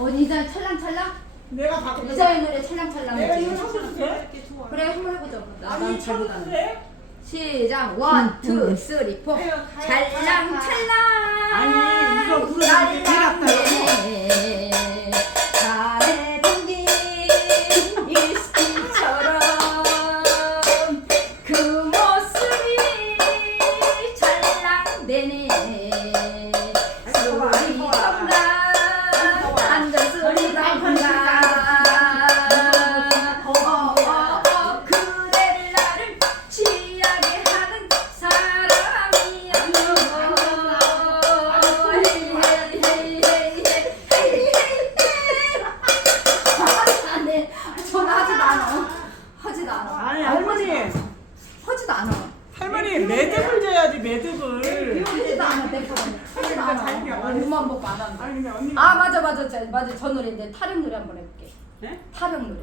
어 이자 찰랑찰랑? 내가 바꿔. 이자의 노래 찰랑찰랑 내가? 이거 쳤어도 돼? 그래 한번 해보자 아니 나난 잘못하는 돼? 시작 원, 투, 쓰리, 포 아유, 가요, 찰랑 찰랑 아니, 이거 우리 그 모습이 찰랑대네 소리 정답 완전 아 아니 할머니. 하지도 않아. 할머니 매듭을 줘야지 매듭을. 하지도 않아 내 거는. 하지도 않아. 엄마 먹고 안 하는 아니 근데 언니. 아 맞아 맞아. 저- 맞아. 저 노래인데 타령 노래 한번 해볼게. 네? 타령 노래